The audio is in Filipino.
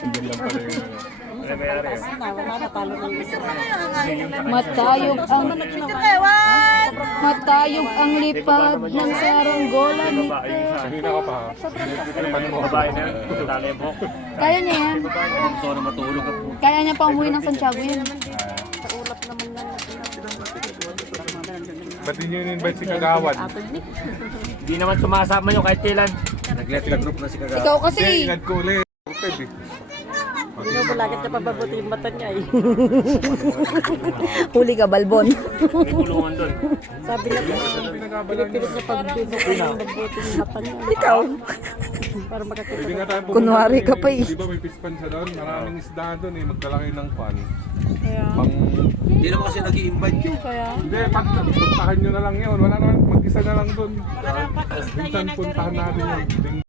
Andyan lang pala yung ano nangyari. Matayog ang lipad ng saranggola ni Kanina ka pa. Babae na yan, tali ang buhok. Kaya niya yan. Gusto na matulog ka po. Kaya niya pa umuwi ng Santiago yan. Ba't din yun invite si Kagawan? Hindi naman sumasama nyo kahit kailan. Nag-let group na si Kagawa. Ikaw kasi. Ingat ko ulit. Pwede. Hindi mo malagit na pababuti yung mata niya eh. Huli ka, Balbon. May kulungan doon. Sabi niya po, Pinagabalan niya. pilit na pagbibok ko ng mabuti yung mata niya. Ikaw. Para makakita Pwede nga tayo pumunta Kunwari doon ka pa eh. Di ba may fish pan sa doon? Maraming isda doon eh. Magdala kayo ng pan. Kaya, Pang... Hindi naman kasi nag-i-invite yun. kaya. Hindi, puntahan nyo na lang yun. Wala naman, mag-isa na lang doon. Minsan puntahan natin yun.